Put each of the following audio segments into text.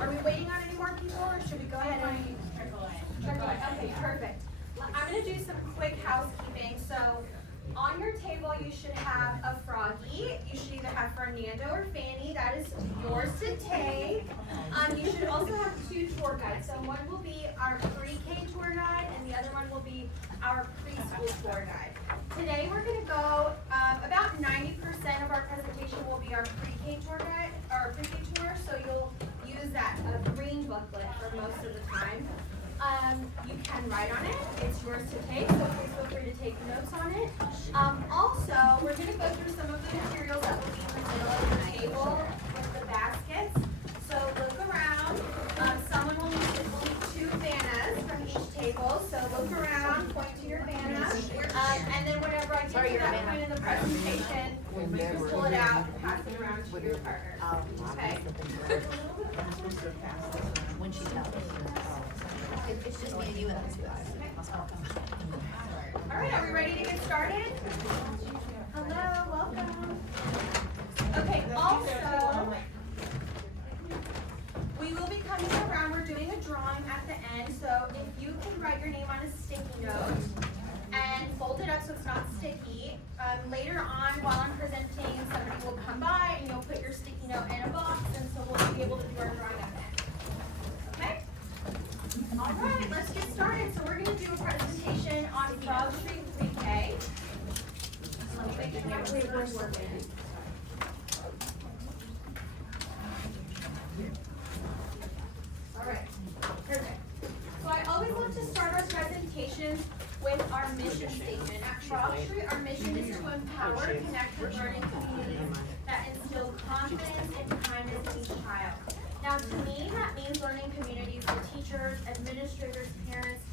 Are we waiting on any more people, or should we go ahead and trickle in? Okay, perfect. I'm going to do some quick housekeeping. So, on your table, you should have a Froggy. You should either have Fernando or Fanny. That is yours to take. You should also have two tour guides. So, one will be our pre-K tour guide, and the other one will be our preschool tour guide. Today, we're going to go, about 90% of our presentation will be our pre-K tour guide, or pre-K tour. So, you'll use that green booklet for most of the time. You can write on it. It's yours to take, so please feel free to take notes on it. Also, we're going to go through some of the materials that will be in the middle of the table with the baskets. So look around. Someone will need two Vannas from each table. So look around, point to your Vanna, and then whenever I get to that point in the presentation, you pull it out and pass it around to your partner. Okay? When she tells it's just me and you and the two guys. All right, are we ready to get started? Hello, welcome. Okay, also, we will be coming around. We're doing a drawing at the end, so if you can write your name on a sticky note and fold it up so it's not sticky. Later on, while I'm presenting, somebody will come by and you'll put your sticky note in a box, and so we'll be able to do our drawing at the end. Okay? All right, let's get started. So we're going to do a presentation on Frog Street Pre-K. Let me make sure my paper's working. All right, perfect. So I always love to start our presentations with our mission statement. At Frog Street, our mission is to empower connected learning communities that instill confidence and kindness in each child. Now, to me, that means learning communities for teachers, administrators, parents,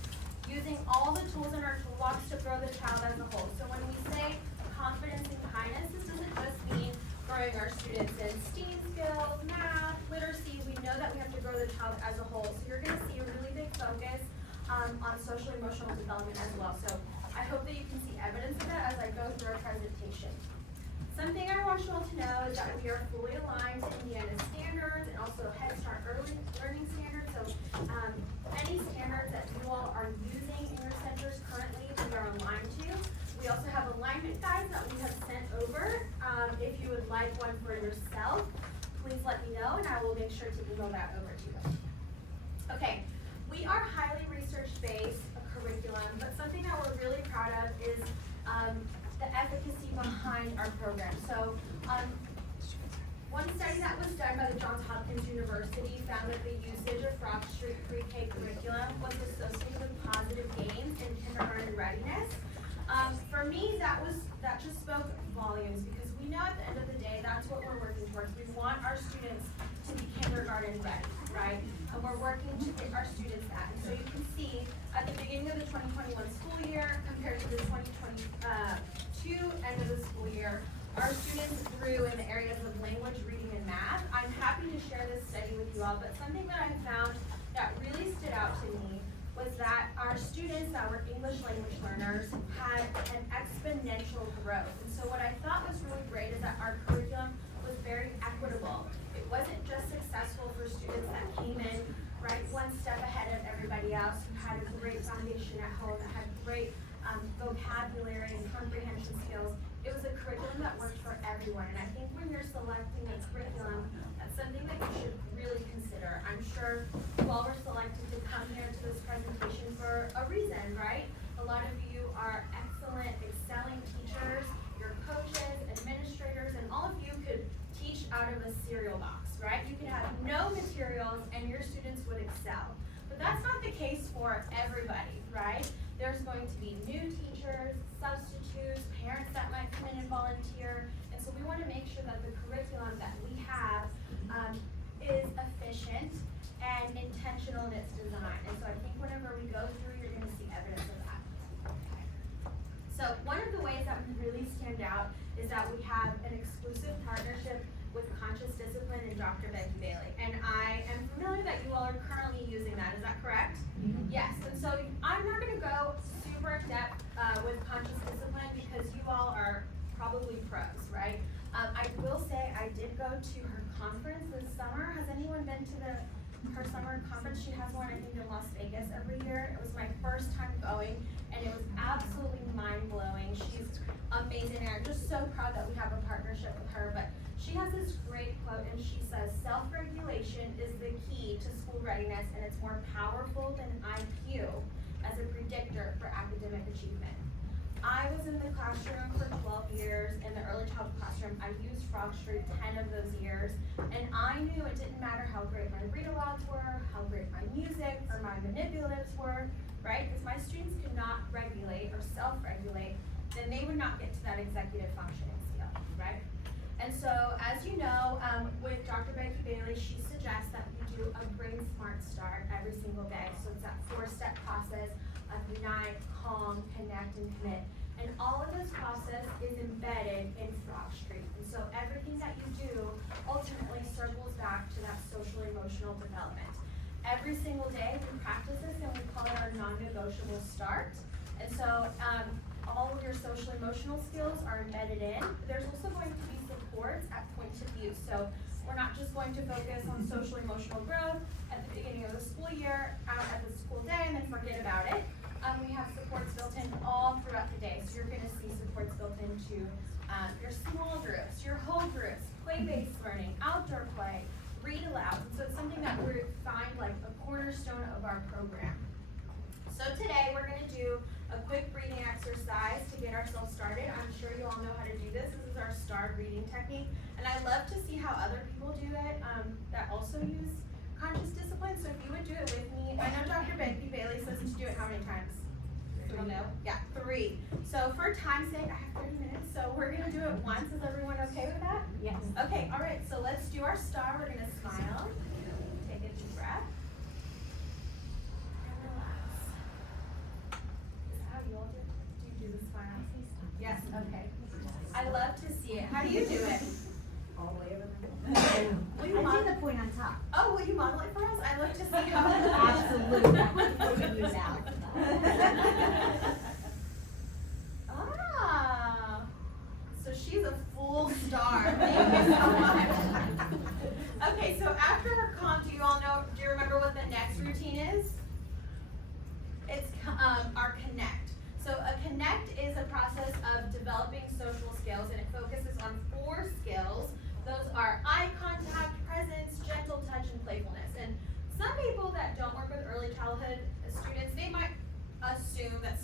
using all the tools in our toolbox to grow the child as a whole. So when we say confidence and kindness, this doesn't just mean growing our students in STEAM skills, math, literacy. We know that we have to grow the child as a whole. So you're going to see a really big focus on social emotional development as well. So I hope that you can see evidence of that as I go through our presentation. Something I want you all to know is that we are fully aligned to Indiana standards and also Head Start Early Learning Standards. So any standards that you all are using in your centers currently, we are aligned to. We also have alignment guides that we have sent over. If you would like one for yourself, please let me know and I will make sure to email that over to you. Okay, we are highly research-based curriculum, but something that we're really proud of is the efficacy behind our program. So one study that was done by the Johns Hopkins University found that the usage of Frog Street Pre-K curriculum was associated with positive gains in kindergarten readiness. For me, that just spoke volumes because we know at the end of the day, that's what we're working towards. We want our students to be kindergarten ready, right? And we're working to get our students that. And so you can see at the beginning of the 2021 school year compared to the 2022 end of the school year, our students grew in the areas of language, reading, and math. I'm happy to share this study with you all, but something that I found that really stood out to me was that our students that were English language learners had an exponential growth. And so what I thought was really great is that our curriculum was very equitable. It wasn't just successful for students that came in right one step ahead of everybody else who had a great foundation at home, that had great vocabulary and comprehension skills. It was a curriculum that worked for everyone. And I think when you're selecting a curriculum, that's something that you should really consider. I'm sure you all were selected to come here to this presentation for a reason, right? A lot of you are excellent, excelling teachers, you're coaches, administrators, and all of you could teach out of a cereal box, right? You could have no materials and your students would excel. But that's not the case for everybody, right? There's going to be new teachers, substitutes, parents that might come in and volunteer. And so we want to make sure that the curriculum that we have is efficient and intentional in its design. And so I think whenever we go through, you're going to see evidence of that. Okay. So one of the ways that we really stand out is that we have an exclusive partnership with Conscious Discipline and Dr. Becky Bailey. And I am familiar that you all are currently using that. Is that correct? Mm-hmm. Yes. And so I'm not going to go super in depth with Conscious Discipline because you all are probably pros, right? I will say I did go to her conference this summer. Has anyone been to the her summer conference. She has one, I think, in Las Vegas every year. It was my first time going, and it was absolutely mind-blowing. She's amazing, and I'm just so proud that we have a partnership with her. But she has this great quote, and she says, "Self-regulation is the key to school readiness, and it's more powerful than IQ as a predictor for academic achievement." I was in the classroom for 12 years, in the early childhood classroom. I used Frog Street 10 of those years, and I knew it didn't matter how great my read-alouds were, how great my music or my manipulatives were, right? Because my students could not regulate or self-regulate, then they would not get to that executive functioning skill, right? And so, as you know, with Dr. Becky Bailey, she suggests that we do a Brain Smart Start every single day. So it's that 4-step process of unite, calm, connect, and commit. And all of this process is embedded in Frog Street. And so everything that you do ultimately circles back to that social emotional development. Every single day we practice this, and we call it our non-negotiable start. And so all of your social emotional skills are embedded in. There's also going to be supports at point of view. So we're not just going to focus on social emotional growth at the beginning of the school year, out at the school day, and then forget about it. We have supports built in all throughout the day. So you're going to see supports built into your small groups, your whole groups, play-based learning, outdoor play, read aloud. And so it's something that we find like a cornerstone of our program. So today we're going to do a quick reading exercise to get ourselves started. I'm sure you all know how to do this. This is our STAR reading technique. And I love to see how other people do it that also use conscious discipline. So if you would do it with me, I know Dr. Becky Bailey says to do it how many times? Do you all know? Yeah, 3. So for time's sake, I have 30 minutes, so we're gonna do it once. Is everyone okay with that? Yes. Okay, all right, so let's do our STAR. We're gonna smile, take a deep breath, and relax. Is that how you all do it? Do you do the smile? Yes, okay. I love to see it. How do you do it? All the way over Will you there. I model- do the point on top. Oh, will you model it for us? I love to see how. Absolutely. I'm use out. Ah, so she's a full star. Thank you so much. Okay, so after her comp, do you remember what the next routine is? It's our connect. So a connect is a process of developing social skills, and it focuses on 4 skills. Those are eye contact, presence, gentle touch, and playfulness. And some people that don't work with early childhood students, they might assume that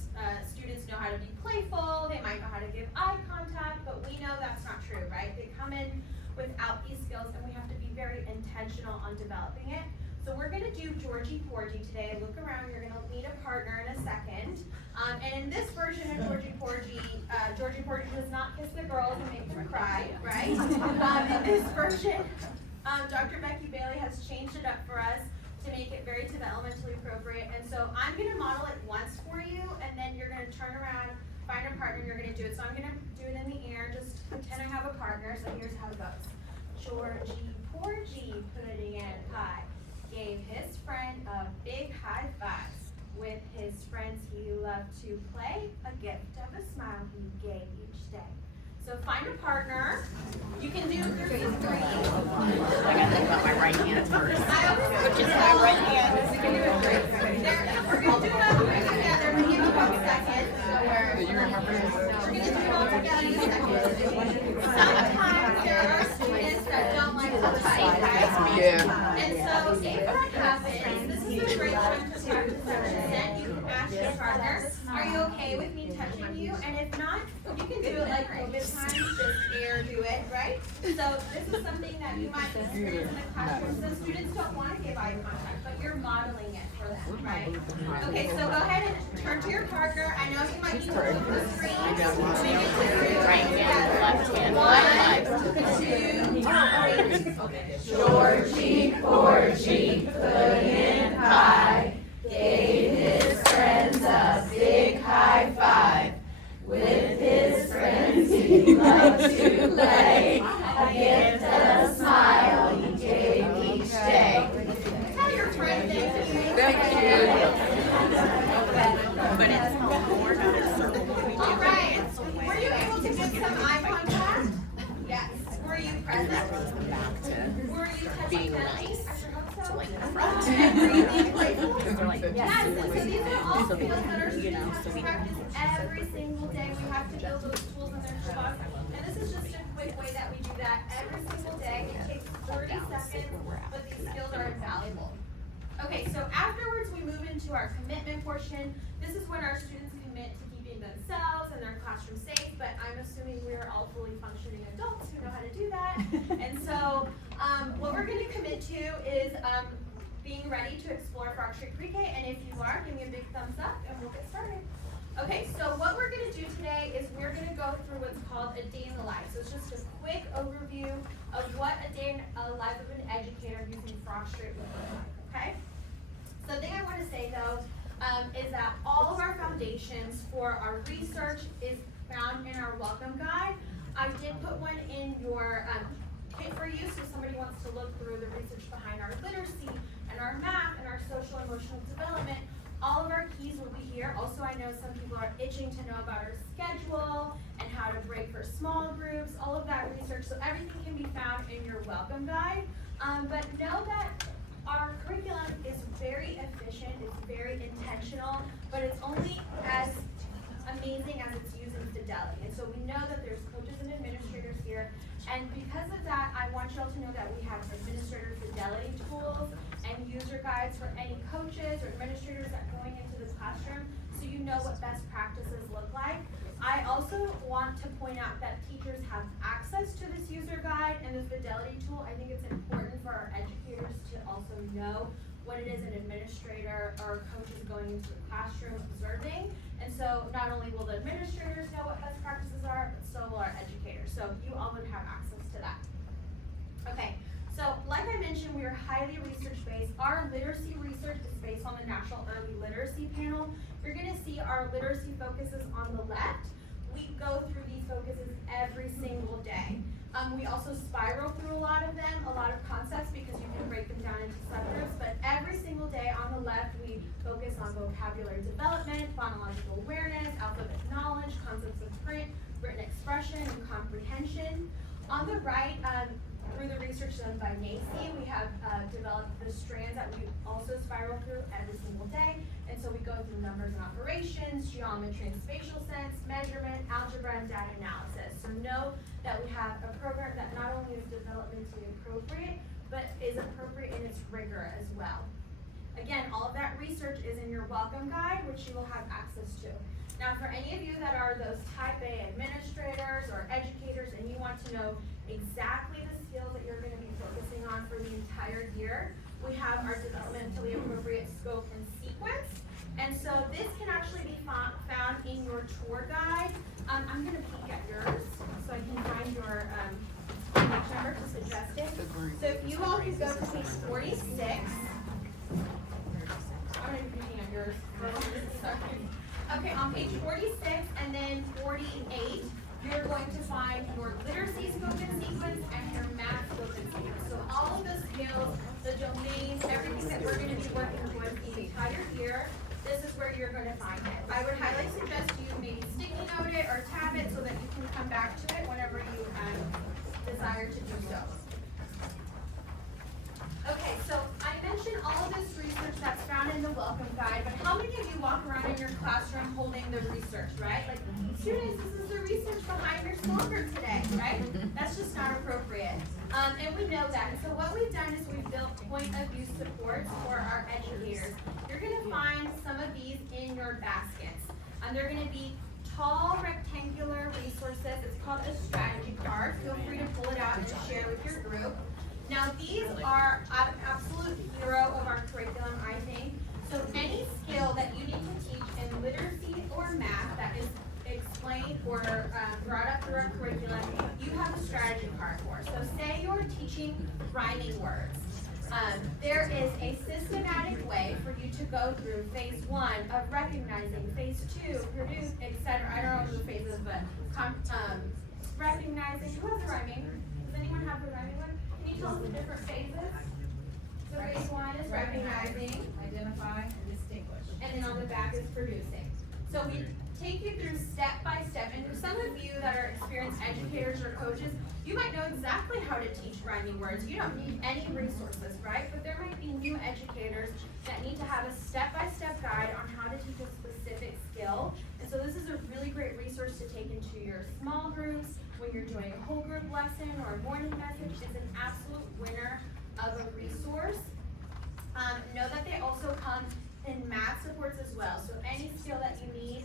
students know how to be playful, they might know how to give eye contact, but we know that's not true, right? They come in without these skills, and we have to be very intentional on developing it. So we're gonna do Georgie Porgy today. Look around, you're gonna meet a partner in a second. And in this version of Georgie Porgy does not kiss the girls and make them cry, right? In this version, Dr. Becky Bailey has changed it up for us to make it very developmentally appropriate. And so I'm gonna model it once for you, and then you're gonna turn around, find a partner, and you're gonna do it. So I'm gonna do it in the air, just pretend I have a partner, so here's how it goes. Georgie Porgy, putting in pie, gave his friend a big high five. With his friends he loved to play, a gift of a smile he gave each day. So find a partner. You can do there's 3. I gotta think about my right hand first. Which is my right hand. We're gonna do it all together. We're gonna give you 1 second. We're gonna do it all together in a second. Sometimes there are students that don't like to type, right? Yeah. And so if that happens, this is a great time to practice then you can ask your partner, are you okay with me touching you? And if not, you can do it like COVID times, just air do it, right? So this is something that you might experience in the classroom. Some students don't want to give eye contact, but you're modeling it for them, right? Okay, so go ahead and turn to your partner. I know you might need to look at the screen. Right hand, left hand, 1, 2, 3. Georgie Porgy put in pie, gave his friends a big high five. With his friends he loved to play, a gift of a smile he gave each day. Tell your friend thank you. Thank you. But it's more not a circle. All right. Were you able to get some eye contact? Yes. Were you present? Back to Were you touching being them? nice. hope so. So like the front. And breathing, playful. They're like, Yes, and so these are all So we skills that our can, you know, students have so to we can- practice every single day. We have to build those tools in their toolbox. And this is just a quick way that we do that every single day. It takes 30 seconds, but these skills are invaluable. Okay, so afterwards we move into our commitment portion. This is when our students commit to keeping themselves and their classroom safe, but I'm assuming we are all fully functioning adults who know how to do that. And so what we're gonna commit to is being ready to explore Frog Street Pre-K, and if you are, give me a big thumbs up and we'll get started. Okay, so what we're gonna do today is we're gonna go through what's called a day in the life. So it's just a quick overview of what a day in the life of an educator using Frog Street would look like, okay? So the thing I wanna say though, is that all of our foundations for our research is found in our welcome guide. I did put one in your kit for you, so if somebody wants to look through the research behind our literacy and our math and our social emotional development. All of our keys will be here. Also, I know some people are itching to know about our schedule and how to break for small groups, all of that research. So everything can be found in your welcome guide. But know that our curriculum is very efficient, it's very intentional, but it's only as amazing as it's used in Fidelity. And so we know that there's coaches and administrators here. And because of that, I want you all to know that we have administrator fidelity tools and user guides for any coaches or administrators that are going into the classroom, so you know what best practices look like. I also want to point out that teachers have access to this user guide and the fidelity tool. I think it's important for our educators to also know what it is an administrator or coach is going into the classroom observing. And so not only will the administrators know what best practices are, but so will our educators. So you all would have access to that. Okay, so like I mentioned, we are highly research-based. Our literacy research is based on the National Early Literacy Panel. You're gonna see our literacy focuses on the left. We go through these focuses every single day. We also spiral through a lot of them, a lot of concepts, because you can break them down into subgroups, but every single day on the left, we focus on vocabulary development, phonological awareness, alphabet knowledge, concepts of print, written expression, and comprehension. On the right, through the research done by NACE, we have developed the strands that we also spiral through every single day. And so we go through numbers and operations, geometry and spatial sense, measurement, algebra, and data analysis. So know that we have a program that not only is developmentally appropriate, but is appropriate in its rigor as well. Again, all of that research is in your welcome guide, which you will have access to. Now, for any of you that are those type A administrators or educators and you want to know exactly the skills that you're gonna be focusing on for the entire year, we have our developmentally appropriate scope and sequence. And so this can actually be found in your tour guide. I'm gonna peek at yours so I can find your page number to suggest it. So if you all could go to page 46. I'm gonna be peeking at yours. Sorry. Okay, on page 46 and then 48, you're going to find your literacy scope and sequence and your math scope and sequence. So all of the skills, the domains, everything that we're gonna be working towards the entire year, this is where you're gonna find it. I would highly suggest you maybe sticky note it or tab it so that you can come back to it whenever you desire to do so. Okay, so I mentioned all of this research that's found in the welcome guide, but how many of you walk around in your classroom holding the research, right? Like, students, this is the research behind your small group today, right? That's just not appropriate. And we know that. And so what we've done is we've built point of view supports for our educators. You're gonna find some of these in your baskets. They're gonna be tall rectangular resources. It's called a strategy card. Feel free to pull it out and share with your group. Now these are an absolute hero of our curriculum, I think. So any skill that you need to teach in literacy or math that is explained or brought up through our curriculum, you have a strategy card for. So say you're teaching rhyming words. There is a systematic way for you to go through phase 1 of recognizing, phase 2, produce, etc. I don't know what the phases, but recognizing. Who has the rhyming? Does anyone have the rhyming one? Can you tell us the different phases? So phase 1 is recognizing, identify, and distinguish. and then on the back is producing. So we take you through step by step, and for some of you that are experienced educators or coaches, you might know exactly how to teach rhyming words. You don't need any resources, right? But there might classroom educators that need to have a step-by-step guide on how to teach a specific skill. And so this is a really great resource to take into your small groups, when you're doing a whole group lesson or a morning message. It's an absolute winner of a resource. Know that they also come in math supports as well. So any skill that you need,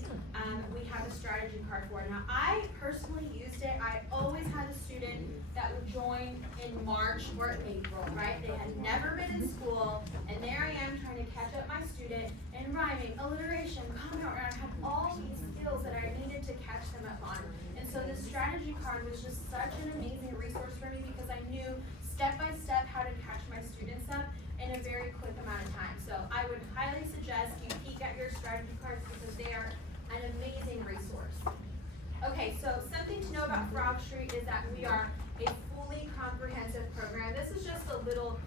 we have a strategy card for. Now, I personally used it. I always had a student that would join in March or April, right? They had never been in school, and there I am trying to catch up my student in rhyming, alliteration, comment, and I had all these skills that I needed to catch them up on. And so the strategy card was just such an amazing resource for me because I knew step by step how to catch my students up in a very quick amount of time. So I would highly suggest you peek at your strategy cards because they are an amazing resource. Okay, so something to know about Frog Street is that we are a fully comprehensive program. This is just a little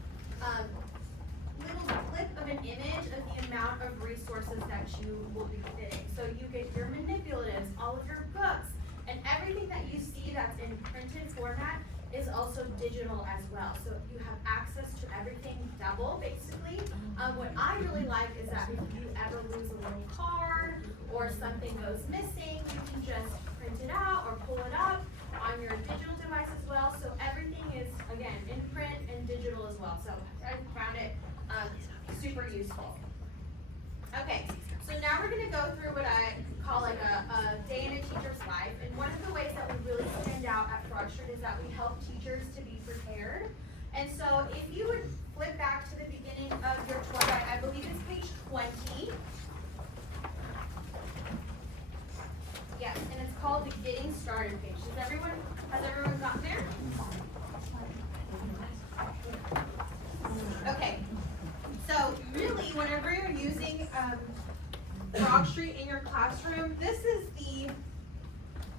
clip of an image of the amount of resources that you will be getting. So you get your manipulatives, all of your books, and everything that you see that's in printed format is also digital as well. So you have access to everything double, basically. What I really like is that if you ever lose a little card or something goes missing, you can just print it out or pull it up on your digital device as well. So everything is, again, in print and digital as well. So I found it super useful. Okay, so now we're gonna go through what I call like a day in a teacher's life. And one of the ways that we really stand out at Frog Street is that we help teachers to be prepared. And so if you would flip back to the beginning of your tour guide, I believe it's page 20. Yes, and it's called the Getting Started page. Has everyone gotten there? Okay, so really whenever you're using Frog Street in your classroom, this is the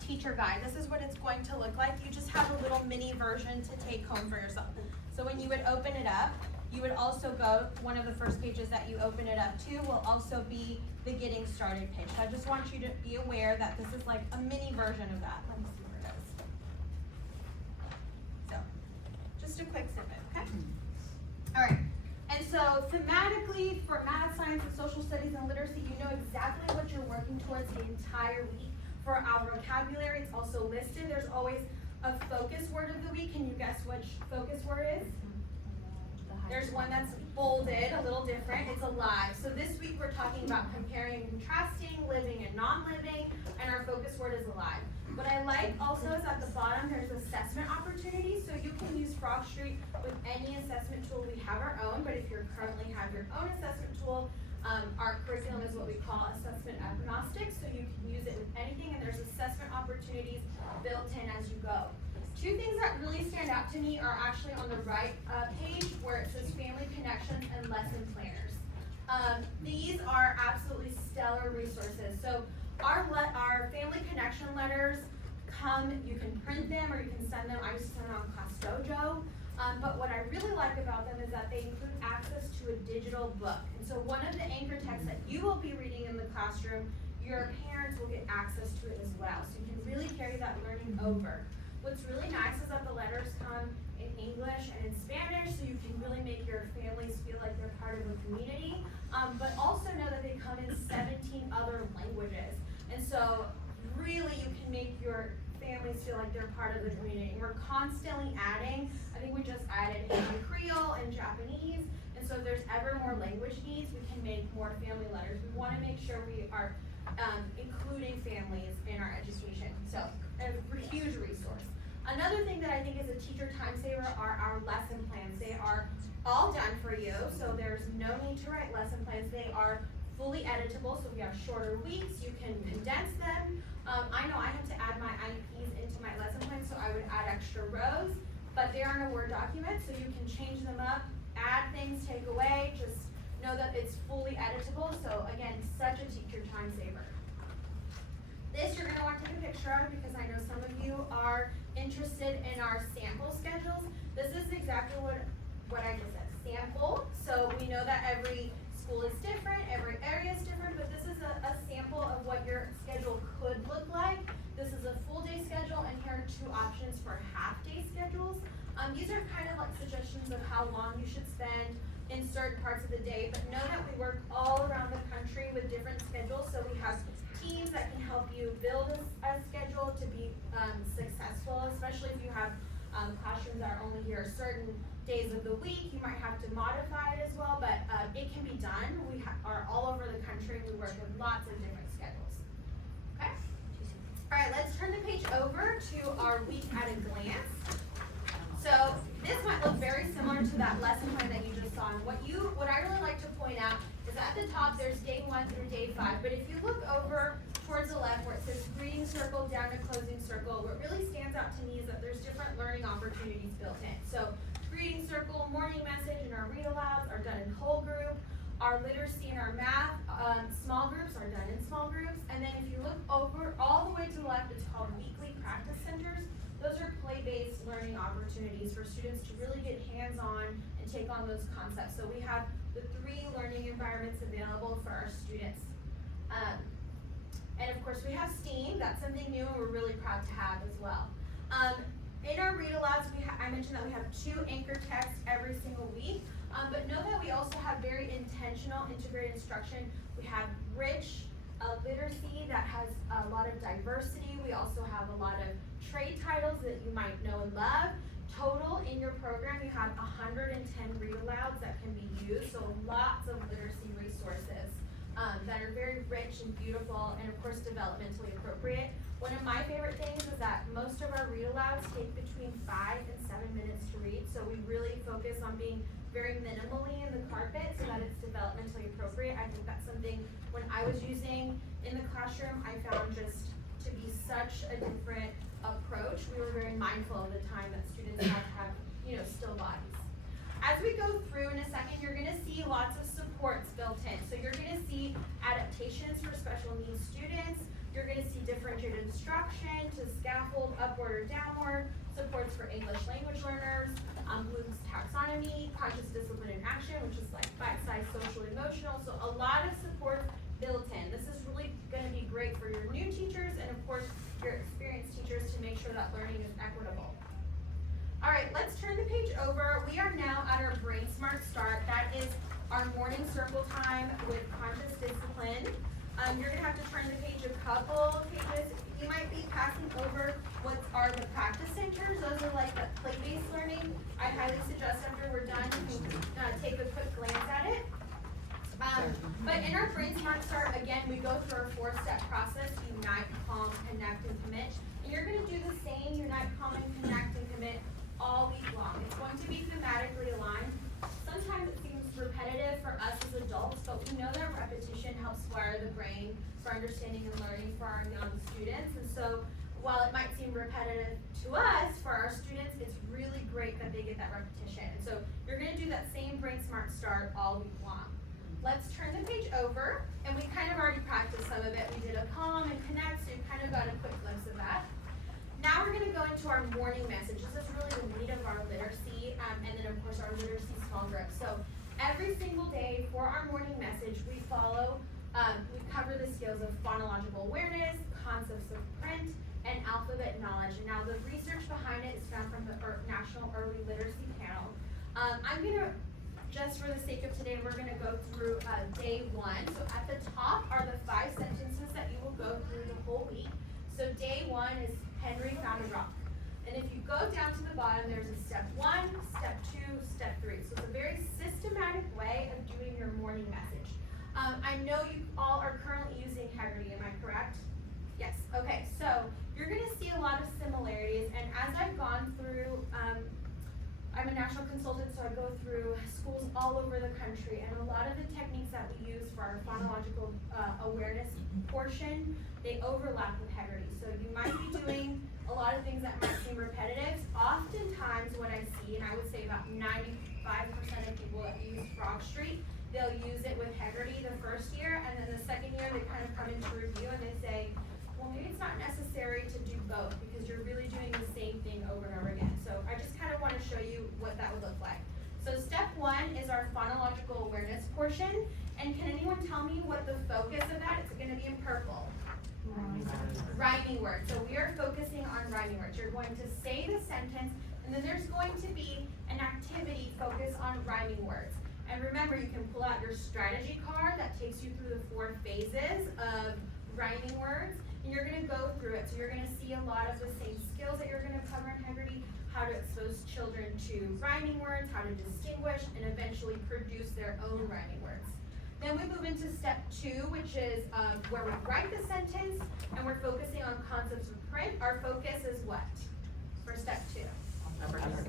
teacher guide. This is what it's going to look like. You just have a little mini version to take home for yourself. So when you would open it up, you would also go, one of the first pages that you open it up to will also be the Getting Started page. So I just want you to be aware that this is like a mini version of that. Let me see where it is. So, just a quick snippet, okay? All right. And so thematically for math, science, and social studies and literacy, you know exactly what you're working towards the entire week. For our vocabulary, it's also listed. There's always a focus word of the week. Can you guess which focus word is? There's one that's bolded, a little different. It's alive. So this week we're talking about comparing and contrasting, living and non-living, and our focus word is alive. What I like also is at the bottom there's assessment opportunities. So you can use Frog Street with any assessment tool. We have our own, but if you currently have your own assessment tool, our curriculum is what we call assessment agnostic. So you can use it with anything, and there's assessment opportunities built in as you go. Two things that really stand out to me are actually on the right page where it says family connections and lesson planners. These are absolutely stellar resources. So our family connection letters come, you can print them or you can send them. I used to send them on Class Dojo. But what I really like about them is that they include access to a digital book. And so one of the anchor texts that you will be reading in the classroom, your parents will get access to it as well. So you can really carry that learning over. What's really nice is that the letters come in English and in Spanish, so you can really make your families feel like they're part of a community, but also know that they come in 17 other languages. And so really you can make your families feel like they're part of the community. And we're constantly adding, I think we just added Haitian Creole and Japanese, and so if there's ever more language needs, we can make more family letters. We want to make sure we are including families in our education. So a huge resource. Another thing that I think is a teacher time saver are our lesson plans. They are all done for you, so there's no need to write lesson plans. They are fully editable, so we have shorter weeks. You can condense them. I know I have to add my IEPs into my lesson plan, so I would add extra rows, but they are in a Word document, so you can change them up, add things, take away. Just know that it's fully editable, so again, such a teacher time saver. This you're going to want to take a picture of because I know some of you are interested in our sample schedules. This is exactly what I just said, sample. So we know that every school is different, every area is different, but this is a sample of what your schedule could look like. This is a full day schedule, and here are two options for half day schedules. These are kind of like suggestions of how long you should spend in certain parts of the day, but know that we work all around the country with different schedules, so we have teams that can help you build a schedule to be successful, especially if you have classrooms that are only here certain days of the week. You might have to modify it as well, but it can be done. We are all over the country. We work with lots of different schedules. Okay? All right, let's turn the page over to our week at a glance. So this might look very similar to that lesson plan that you just saw. And what I really like to point out is at the top there's day 1 through day 5. But if you look over towards the left where it says greeting circle down to closing circle, what really stands out to me is that there's different learning opportunities built in. So greeting circle, morning message, and our read alouds are done in whole group. Our literacy and our math small groups are done in small groups. And then if you look over all the way to the left, it's called weekly practice centers. Those are play-based learning opportunities for students to really get hands-on and take on those concepts. So we have the 3 learning environments available for our students. And of course we have STEAM, that's something new and we're really proud to have as well. In our read alouds, I mentioned that we have 2 anchor texts every single week, but know that we also have very intentional integrated instruction. We have rich literacy that has a lot of diversity. We also have a lot of trade titles that you might know and love. Total in your program, you have 110 read alouds that can be used, so lots of literacy resources that are very rich and beautiful and of course developmentally appropriate. One of my favorite things is that most of our read alouds take between 5 and 7 minutes to read, so we really focus on being very minimally in the carpet so that it's developmentally appropriate. I think that's something when I was using in the classroom, I found just to be such a different approach. We were very mindful of the time that students have to have, still bodies. As we go through in a second, you're gonna see lots of supports built in. So you're gonna see adaptations for special needs students. You're gonna see differentiated instruction to scaffold upward or downward, supports for English language learners, Bloom's taxonomy, conscious discipline and action, which is like bite-sized social emotional. So a lot of support built in. This is really gonna be great for your new teachers and of course your experienced teachers to make sure that learning is equitable. All right, let's turn the page over. We are now at our Brain Smart Start. That is our morning circle time with conscious discipline. You're gonna have to turn the page a couple pages. You might be passing over what are the practice centers. Those are like the play-based learning. I highly suggest after we're done, you can take a quick glance at it. But in our Brain Smart Start, again, we go through our 4-step process: unite, calm, connect, and commit. And you're gonna do the same unite, calm, and connect, and commit all week long. It's going to be thematically aligned. Sometimes it seems repetitive for us as adults, but we know that repetition helps wire the brain for understanding and learning for our young students. And so while it might seem repetitive to us, for our students, it's really great that they get that repetition. And so you're gonna do that same Brain Smart Start all week long. Let's turn the page over, and we kind of already practiced some of it. We did a calm and connect, so you kind of got a quick glimpse of that. Now we're gonna go into our morning message. This is really the meat of our literacy, and then of course our literacy small group. So every single day for our morning message, we cover the skills of phonological awareness, concepts of print, and alphabet knowledge. And now the research behind it is found from the National Early Literacy Panel. I'm gonna, just for the sake of today, we're gonna go through day 1. So at the top are the 5 sentences that you will go through the whole week. So day 1 is Henry found a rock. And if you go down to the bottom, there's a step 1, step 2, step 3. So it's a very systematic way of doing your morning message. I know you all are currently using Haggerty, am I correct? Yes, okay, so you're gonna see a lot of similarities, and as I've gone through, I'm a national consultant, so I go through schools all over the country, and a lot of the techniques that we use for our phonological awareness portion, they overlap with Haggerty. So you might be doing a lot of things that might seem repetitive. Oftentimes what I see, and I would say about 95% of people that use Frog Street, they'll use it with Haggerty the first year, and then the second year they kind of come into review and they say, well, maybe it's not necessary to do both because you're really doing the same thing over and over again. So I just kind of want to show you what that would look like. So step 1 is our phonological awareness portion. And can anyone tell me what the focus of that? It's going to be in purple. Rhyming words. So we are focusing on rhyming words. You're going to say the sentence, and then there's going to be an activity focused on rhyming words. And remember, you can pull out your strategy card that takes you through the 4 phases of rhyming words, and you're gonna go through it. So you're gonna see a lot of the same skills that you're gonna cover in Heggerty, how to expose children to rhyming words, how to distinguish, and eventually produce their own rhyming words. Then we move into step 2, which is where we write the sentence, and we're focusing on concepts of print. Our focus is what for step 2?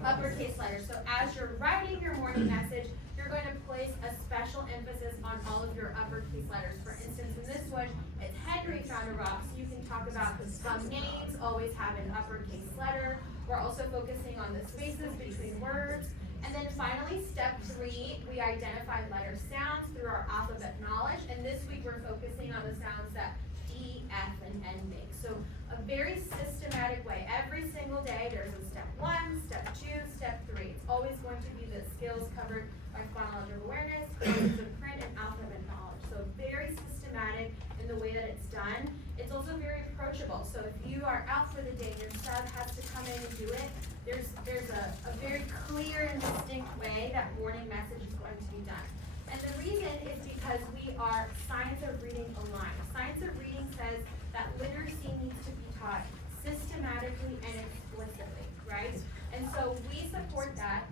Uppercase letters. So as you're writing your morning message, you're going to place a special emphasis on all of your uppercase letters. For instance, in this one, it's Henry found a rock, so you can talk about some names always have an uppercase letter. We're also focusing on the spaces between words. And then finally, step 3, we identify letter sounds through our alphabet knowledge. And this week, we're focusing on the sounds that D, F, and N make. So a very systematic way. Every single day, there's a step 1, step 2, step 3. It's always going to be the skills covered by phonological awareness, concepts of print, and alphabet knowledge. So very systematic in the way that it's done. It's also very approachable. So if you are out for the day and your sub has to come in and do it, there's a very clear and distinct way that morning message is going to be done. And the reason is because we are science of reading aligned. Science of reading says that literacy needs to be taught systematically and explicitly, right? And so we support that.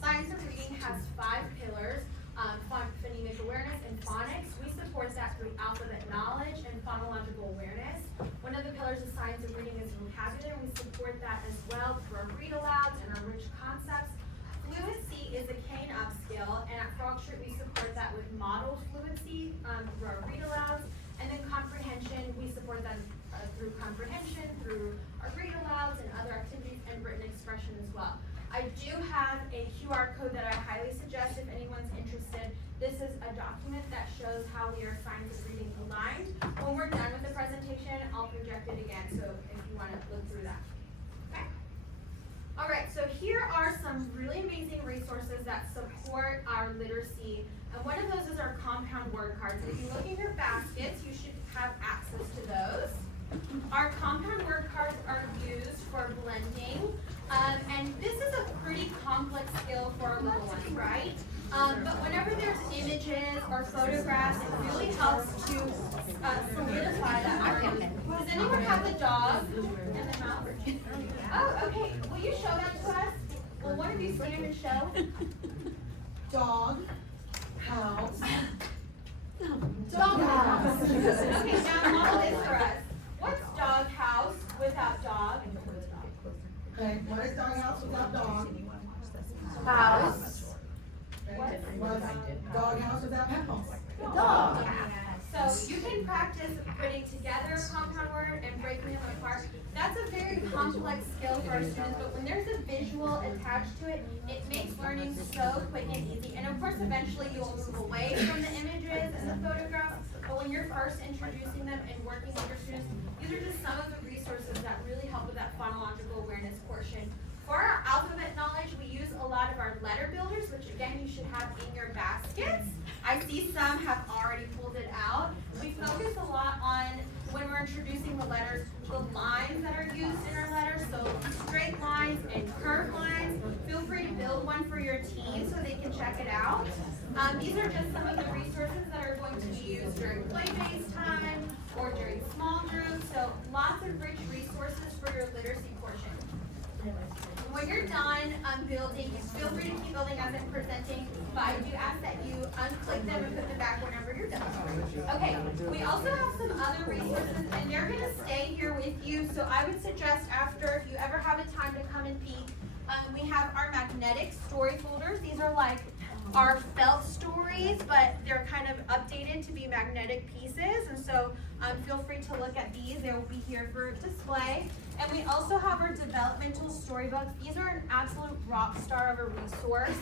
Science of reading has 5 pillars, phonemic awareness and phonics. We support that through alphabet knowledge and phonological awareness. One of the pillars of science of reading is vocabulary. We support that as well through our read alouds and our rich concepts. Fluency is a K and up skill, and at Frog Street we support that with modeled fluency through our read alouds. And then comprehension, we support that through comprehension, through our read alouds and other activities, and written expression as well. I do have a QR code that I highly suggest if anyone's interested. This is a document that shows how we are science of reading aligned. When we're done with the presentation, I'll project it again, so if you want to look through that. Okay? All right, so here are some really amazing resources that support our literacy. And one of those is our compound word cards. If you look in your baskets, you should have access to those. Our compound word cards are used for blending. And this is a pretty complex skill for our little ones, right? But whenever there's images or photographs, it really helps to solidify that learning. Does anyone have the dog and the mouse? Oh, okay. Will you show that to us? Will one of you stand and show? Dog, house. Dog house. Okay, now model this for us. What's dog house without dog? Okay, what is dog house without dog? House. What's dog house without house? Dog. So you can practice putting together a compound word and breaking them apart. That's a very complex skill for our students, but when there's a visual attached to it, it makes learning so quick and easy. And of course, eventually you will move away from the images and the photographs, but when you're first introducing them and working with your students, these are just some of the resources that really help with that phonological awareness portion. For our alphabet knowledge, we use a lot of our letter builders, which again, you should have in your baskets. I see some have already pulled it out. We focus a lot on, when we're introducing the letters, the lines that are used in our letters, so straight lines and curved lines. Feel free to build one for your team so they can check it out. These are just some of the resources that are going to be used during play-based time or during small groups, so lots of rich resources for your literacy portion. When you're done building, feel free to keep building as I'm presenting, but I do ask that you unclick them and put them back whenever you're done. Okay, we also have some other resources, and they're going to stay here with you, so I would suggest after, if you ever have a time to come and peek, we have our magnetic story folders. These are like our felt stories, but they're kind of updated to be magnetic pieces, and so feel free to look at these. They will be here for display. And we also have our developmental storybooks. These are an absolute rock star of a resource.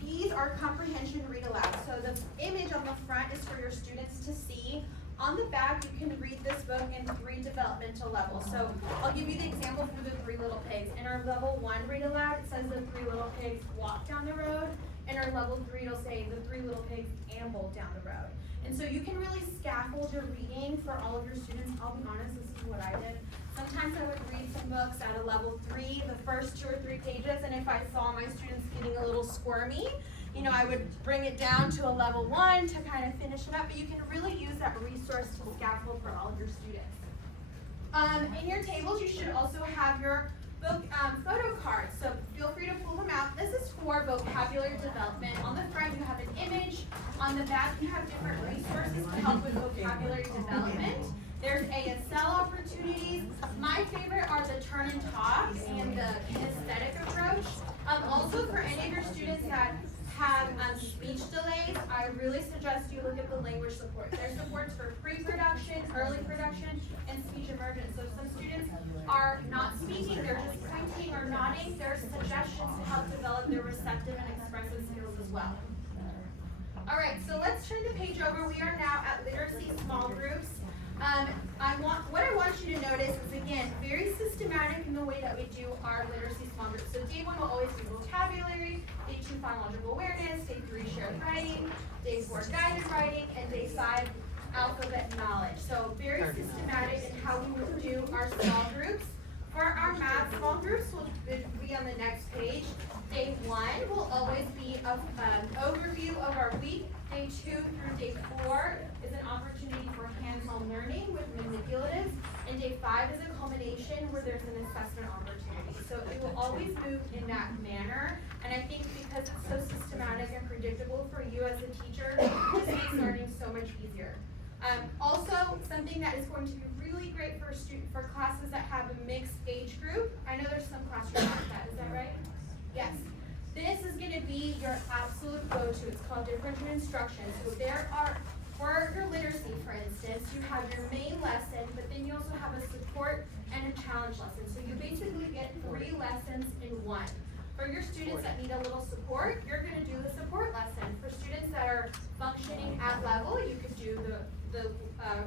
These are comprehension read aloud. So the image on the front is for your students to see. On the back, you can read this book in 3 developmental levels. So I'll give you the example for the 3 little pigs. In our level 1 read aloud, it says the 3 little pigs walk down the road. In our level 3, it'll say the 3 little pigs ambled down the road. And so you can really scaffold your reading for all of your students. I'll be honest, this is what I did. Sometimes I would read some books at a level 3, the first 2 or 3 pages, and if I saw my students getting a little squirmy, you know, I would bring it down to a level 1 to kind of finish it up, but you can really use that resource to scaffold for all of your students. In your tables, you should also have your book photo cards, so feel free to pull them out. This is for vocabulary development. On the front, you have an image. On the back, you have different resources to help with vocabulary development. There's ASL opportunities. My favorite are the turn and talk and the kinesthetic approach. Also, for any of your students that have speech delays, I really suggest you look at the language support. There's supports for pre-production, early production, and speech emergence. So if some students are not speaking, they're just pointing or nodding, there's suggestions to help develop their receptive and expressive skills as well. All right, so let's turn the page over. We are now at literacy small groups. What I want you to notice is, again, very systematic in the way that we do our literacy small groups. So day 1 will always be vocabulary, day 2 phonological awareness, day 3 shared writing, day 4 guided writing, and day 5 alphabet knowledge. So very systematic in how we will do our small groups. For our math small groups, will be on the next page. Day 1 will always be an overview of our week. Day 2 through day 4 is an opportunity for hands-on learning with manipulatives. And day 5 is a culmination where there's an assessment opportunity. So it will always move in that manner. And I think because it's so systematic and predictable for you as a teacher, this makes learning so much easier. Also, something that is going to be really great for classes that have a mixed age group. I know there's some classrooms like that, is that right? Yes. This is going to be your absolute go-to. It's called differential instruction. So there are, for your literacy, for instance, you have your main lesson, but then you also have a support and a challenge lesson. So you basically get 3 lessons in one. For your students that need a little support, you're going to do the support lesson. For students that are functioning at level, you could do the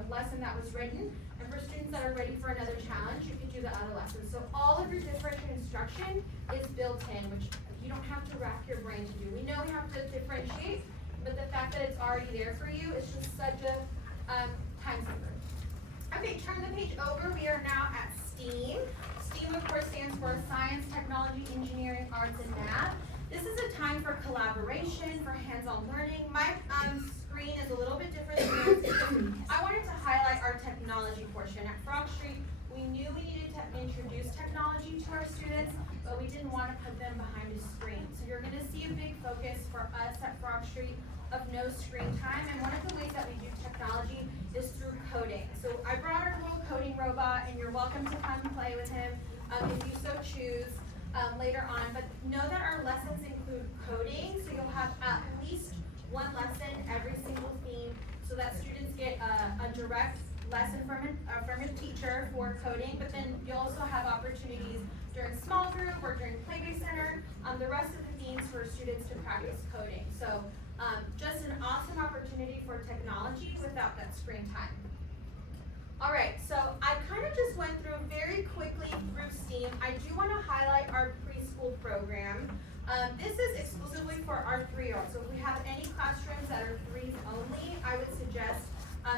lesson that was written. And for students that are ready for another challenge, you could do the other lesson. So all of your differential instruction is built in, which you don't have to rack your brain to do. We know we have to differentiate, but the fact that it's already there for you is just such a time saver. Okay, turn the page over. We are now at STEAM. STEAM, of course, stands for Science, Technology, Engineering, Arts, and Math. This is a time for collaboration, for hands-on learning. My screen is a little bit different than yours because I wanted to highlight our technology portion. At Frog Street, we knew we needed to introduce technology to our students, but we didn't want to put them behind a screen. So you're going to see a big focus for us at Frog Street of no screen time, and one of the ways that we do technology is through coding. So I brought our little coding robot, and you're welcome to come play with him if you so choose later on. But know that our lessons include coding, so you'll have at least one lesson every single theme, so that students get a direct lesson from a teacher for coding. But then you'll also have opportunities during small group or during Play-Based Center, the rest of the themes for students to practice coding. So just an awesome opportunity for technology without that screen time. All right, so I kind of just went through very quickly through STEAM. I do want to highlight our preschool program. This is exclusively for our 3-year-olds. So if we have any classrooms that are 3s only, I would suggest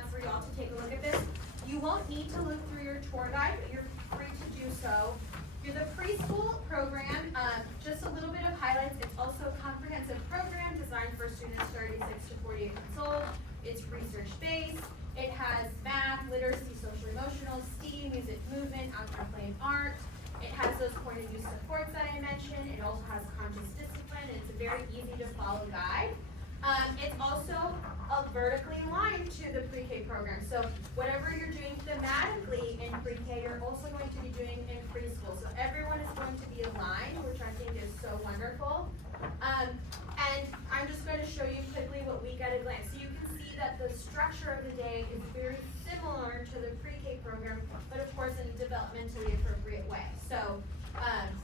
for y'all to take a look at this. You won't need to look through your tour guide, but you're free to do so. For the preschool program, just a little bit of highlights. It's also a comprehensive program designed for students 36 to 48 months old. It's research-based. It has math, literacy, social emotional, STEAM, music, movement, outdoor play, and art. It has those point of view supports that I mentioned. It also has conscious discipline, and it's a very easy to follow guide. It's also vertically aligned to the pre-K program. So whatever you're doing thematically in pre-K, you're also going to be doing in preschool. So everyone is going to be aligned, which I think is so wonderful. And I'm just going to show you quickly what week at a glance. So you can see that the structure of the day is very similar to the pre-K program, but of course in a developmentally appropriate way. So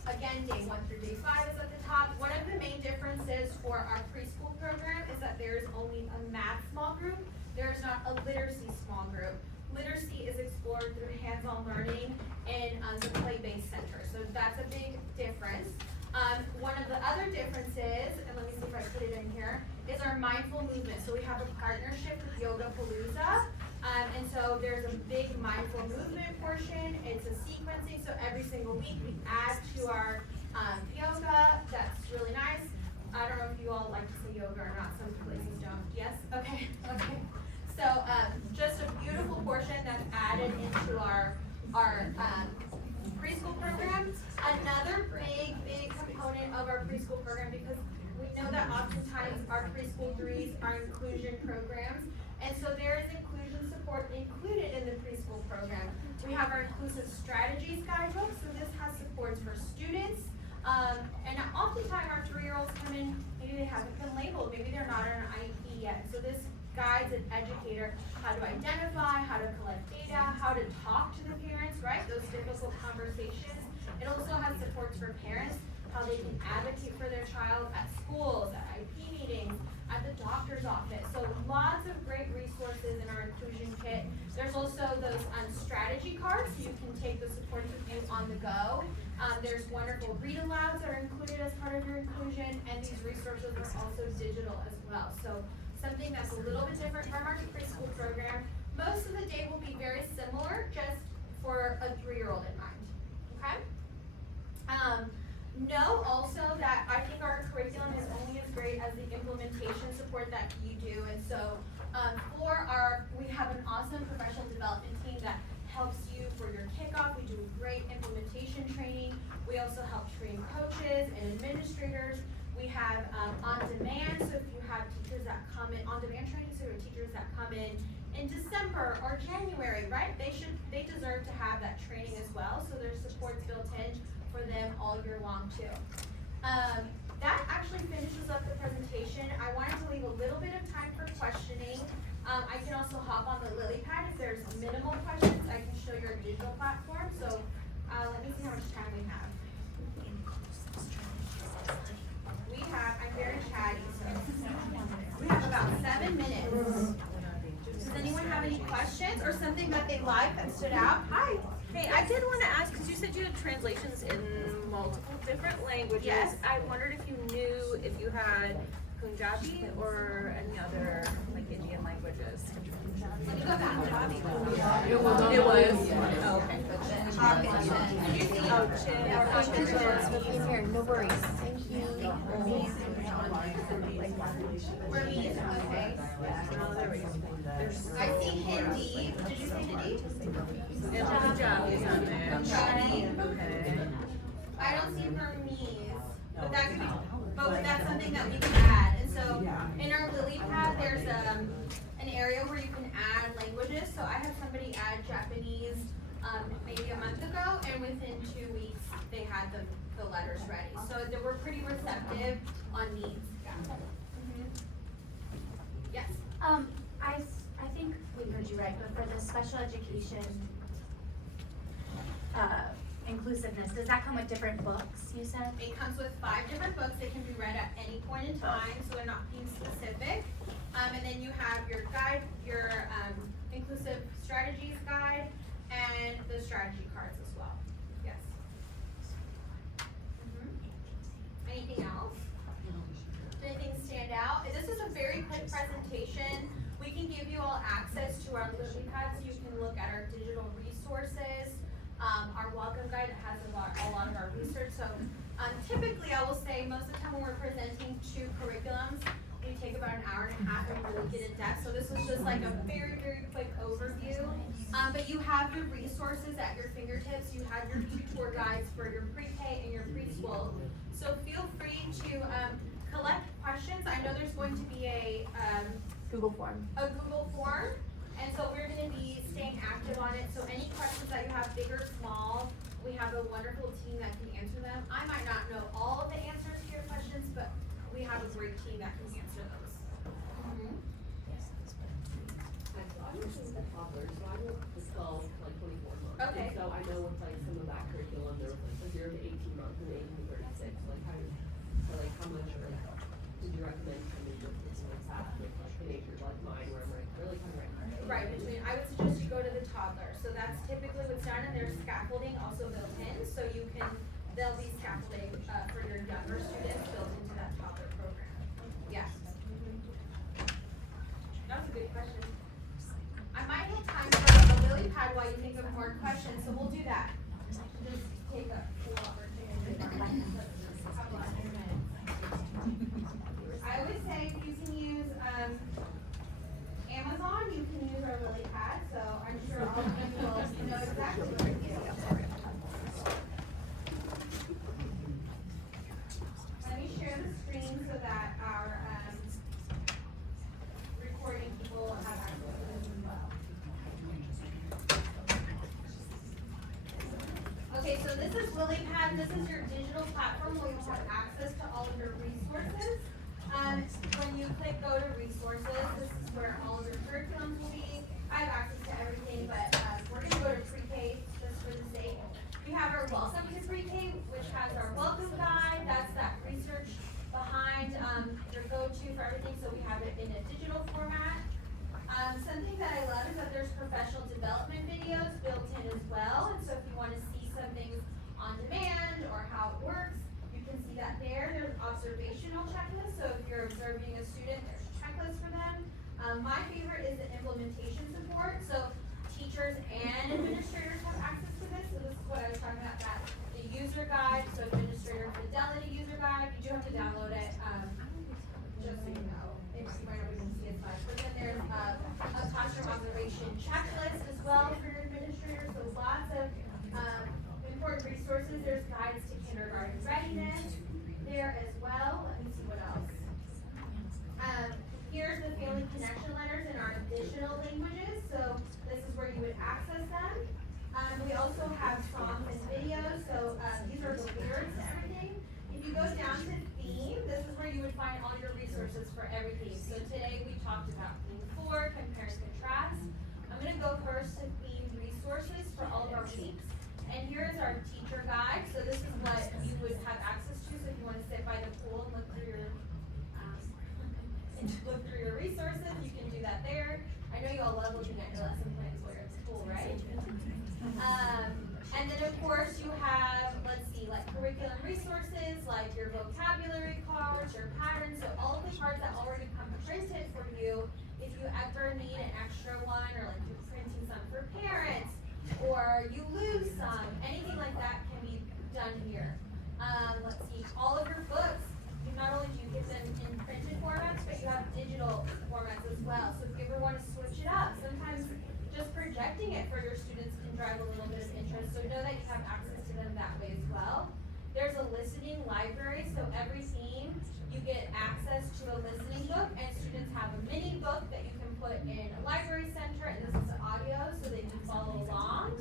again, day 1 through day 5 is at the top. One of the main differences for our preschool program is that there is only a math small group. There is not a literacy small group. Literacy is explored through hands-on learning in the Play-Based Center. So that's a big difference. One of the other differences, and let me see if I put it in here, is our mindful movement. So we have a partnership with Yoga Palooza. And so there's a big mindful movement portion. It's a sequencing, so every single week we add to our yoga. That's really nice. I don't know if you all like to say yoga or not. Some places don't. Yes? Okay. Okay. So just a beautiful portion that's added into our preschool program. Another big component of our preschool program, because we know that oftentimes our preschool threes are inclusion programs, and so there is inclusion support included in the preschool program. We have our inclusive strategies guidebook, so this has supports for students, and oftentimes our 3-year-olds come in, maybe they haven't been labeled, maybe they're not on an IEP yet, so this guides an educator how to identify, how to collect data, how to talk to the parents, right? Those difficult conversations. It also has supports for parents, how they can advocate for their child at schools, at IEP meetings, at the doctor's office. So lots of great resources in our inclusion kit. There's also those strategy cards, so you can take the supports with you on the go. There's wonderful read alouds that are included as part of your inclusion, and these resources are also digital as well. So something that's a little bit different from our preschool program. Most of the day will be very similar, just for a 3-year-old in mind, okay? Know also that I think our curriculum is only as great as the implementation support that you do, and so we have an awesome professional development team that helps you for your kickoff. We do great implementation training. We also help train coaches and administrators. We have on-demand, so if you have teachers that come in, on-demand training, so your teachers that come in December or January, right? They deserve to have that training as well, so there's supports built in for them all year long too. That actually finishes up the presentation. I wanted to leave a little bit of time for questioning. I can also hop on the LilyPad if there's minimal questions. I can show your digital platform, so let me see how much time we have. I'm very chatty, so we have about 7 minutes. Does anyone have any questions or something that they like that stood out? Hi. Hey, I did want to ask, because you said you had translations in multiple different languages. Yes. I wondered if you knew if you had Punjabi or any other, like, Indian languages. Let me go back. It was. Oh, okay. Here, no worries. Thank you. Burmese, okay. I see Hindi. Did you say Hindi? And Punjabi is on there. Punjabi. Okay. I don't see Burmese, but that could be, but that's something that we can add. And so in our LilyPad, there's an area where you can add languages. So I had somebody add Japanese maybe a month ago, and within 2 weeks they had the letters ready. So they were pretty receptive on needs. Yes. I think we heard you right, but for the special education inclusiveness, does that come with different books, you said? It comes with 5 different books. They can be read at any point in time, so they're not being specific. And then you have your guide, your inclusive strategies guide, and the strategy cards as well. Yes. Anything else? Did anything stand out? This is a very quick presentation. We can give you all access to our LilyPad so you can look at our digital resources, our welcome guide that has a lot of our research. So typically I will say most of the time when we're presenting 2 curriculums, we take about an hour and a half and really get in depth. So this was just like a very quick overview. But you have your resources at your fingertips. You have your tour guides for your pre-K and your preschool. So feel free to collect questions. I know there's going to be a Google form. And so we're going to be staying active on it. So any questions that you have, big or small, we have a wonderful team that can answer them. I might not know all of the answers to your questions, but we have a great team that can answer those. I'm using the toddlers, so I went to skull like 24 months. Okay. And so I know with like some of that curriculum, there was like 0 to 18 months and 18 to 36. How much did you recommend coming with this one with like teenagers like mine where I'm like really kind of Right, I would suggest you go to the toddler. So that's typically what's done, and there's scaffolding also built in, so there'll be scaffolding for your questions. I might have time for a lily pad while you think of more questions, so we'll do that. Just take a full opportunity. I always say if you can use Amazon, you can use our lily pad, so I'm sure all of you will know exactly what to do. Let me share the screen so that our recording people have access to this as well. Okay, so this is LilyPad. This is your digital platform where you have access to all of your resources. When you click go to resources, this is where all of your curriculums will be. I have access to everything, but we're going to go to pre-K just for the sake. We have our welcome to pre-K, which has our welcome guide. That's that research behind your go-to for everything, so we have it in a digital format. Something that I love is that there's professional development videos built in as well, and so if you want to see some things on demand or how it works, you can see that there. There's observational checklists, so if you're observing a student, there's a checklist for them. My favorite is the implementation support, so teachers and administrators have access to this, so this is what I was talking about, that the user guide, so administrator fidelity user guide, you do have to download it, just so you know, if you might not be able to see it live. But then there's a classroom observation checklist as well for your administrators, so lots of important resources. There's guides to kindergarten readiness there as well. Let me see what else. Here's the family connection letters in our additional languages, so this is where you would access them. We also have songs and videos, so these are the lyrics to everything. If you go down to theme, this is where you would find all your resources for every theme. So today we talked about theme 4, compare and contrast. I'm going to go first to theme resources for all of our weeks. And here is our teacher guide. So this is what you would have access to. So if you want to sit by the pool and look through your resources, you can do that there. I know you all love looking at your lesson plans while you're at school, right? And then of course you have, let's see, like curriculum resources, like your vocabulary cards, your patterns, so all of the cards that already come printed for you. If you ever need an extra one, or like you're printing some for parents, or you lose some, anything like that can be done here. Let's see, all of your books, not only do you get them in printed formats, but you have digital formats as well. So if you ever want to switch it up, sometimes just projecting it for your students can drive a little bit of interest. So know that you have access to them that way as well. There's a listening library, so every theme you get access to a listening book, and students have a mini book that you can put in a library center, and this is audio so they can follow along.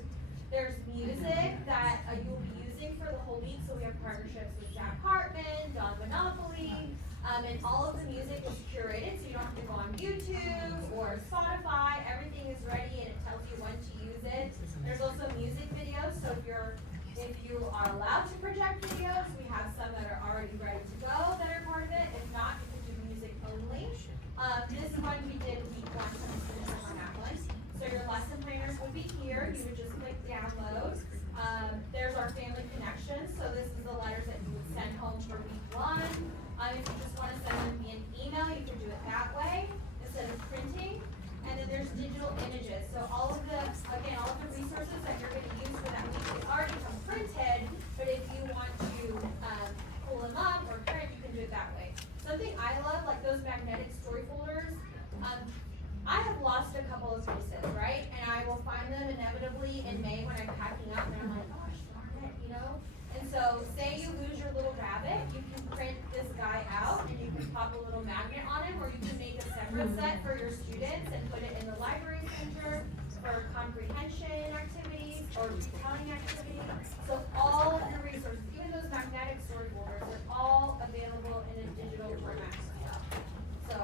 There's music that you will be using for the whole week, so we have partnerships with Jack Hartman, Don Monopoly, and all of the music is curated, so you don't have to go on YouTube or Spotify. Everything is ready and it tells you when to use it. There's also music videos, so if you are allowed to project videos, we have some that are already ready to go that are part of it. If not, you can do music only. This one we did week 1, so I'm just gonna on that one. So your lesson planners would be here. You would just click download. There's our family connections. So this is the letters that you would send home for week 1. If you just want to send them via an email, you can do it that way instead of printing. And then there's digital images. So all of the resources that you're going to use for that week, they already come printed, but if you want to pull them up or print, you can do it that way. Something I love, like those magnetic story folders, I have lost a couple of pieces, right? And I will find them inevitably in May when I'm packing up, and I'm like, gosh, darn it, you know? And so, say you lose your little rabbit, you can print this guy out, and you can pop a little magnet on him, or you can make a separate set for your students and put it in the library center for comprehension activities or retelling activities. So all of your resources, even those magnetic story folders, are all available in a digital format as well. So,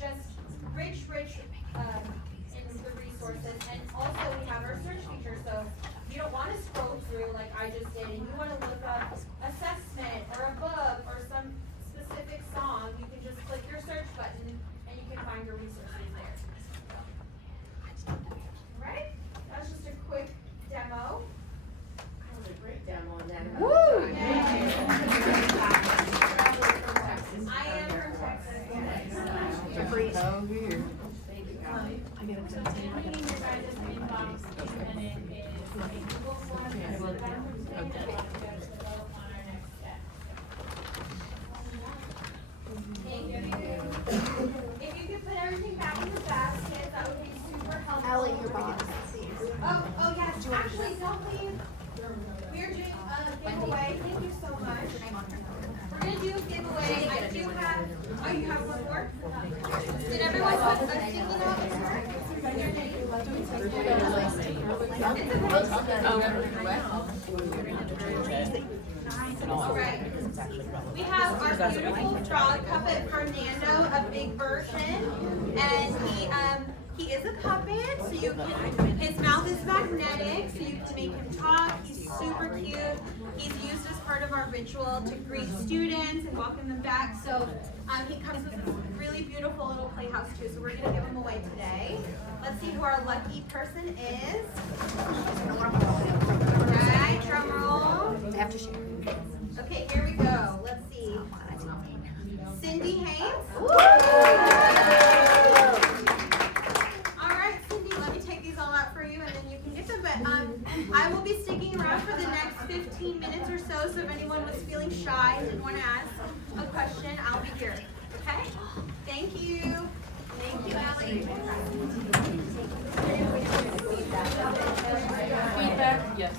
just rich in the resources, and also we have our search feature, so you don't want to scroll through like I just did, and you want to look up assessment or a book or some specific song, you can just click your search button and you can find your resources there. Alright, that's just a quick demo. That was a great demo on that. Woo! Texas. I am from Texas. Oh, here. So what you're putting in your guys' inbox in a minute is a Google form that you guys are completing that allows you guys to vote on our next step. Thank you. If you could put everything back in the basket, that would be super helpful. Allie, your box. Oh, yes, actually, don't leave. We're doing a giveaway, thank you so much. We're gonna do a giveaway, I do have, oh, you have one more? Did everyone put a sticky note in there? Your name? Alright. We have our beautiful frog puppet Fernando, a big version, and he is a puppet, so you can, his mouth is magnetic, so you can make him talk. He's super cute. He's used as part of our ritual to greet students and welcome them back. So he comes with a really beautiful little playhouse too. So we're gonna give him away today. Let's see who our lucky person is. Alright, drum roll. I have to share. Okay, here we go. Let's see. Cindy Haynes. Alright, Cindy, let me take these all out for you and then you can get them. But I will be sticking around for the next 15 minutes or so. So if anyone was feeling shy and didn't want to ask a question, I'll be here. Okay? Thank you. Thank you, Allie. Feedback? Yes.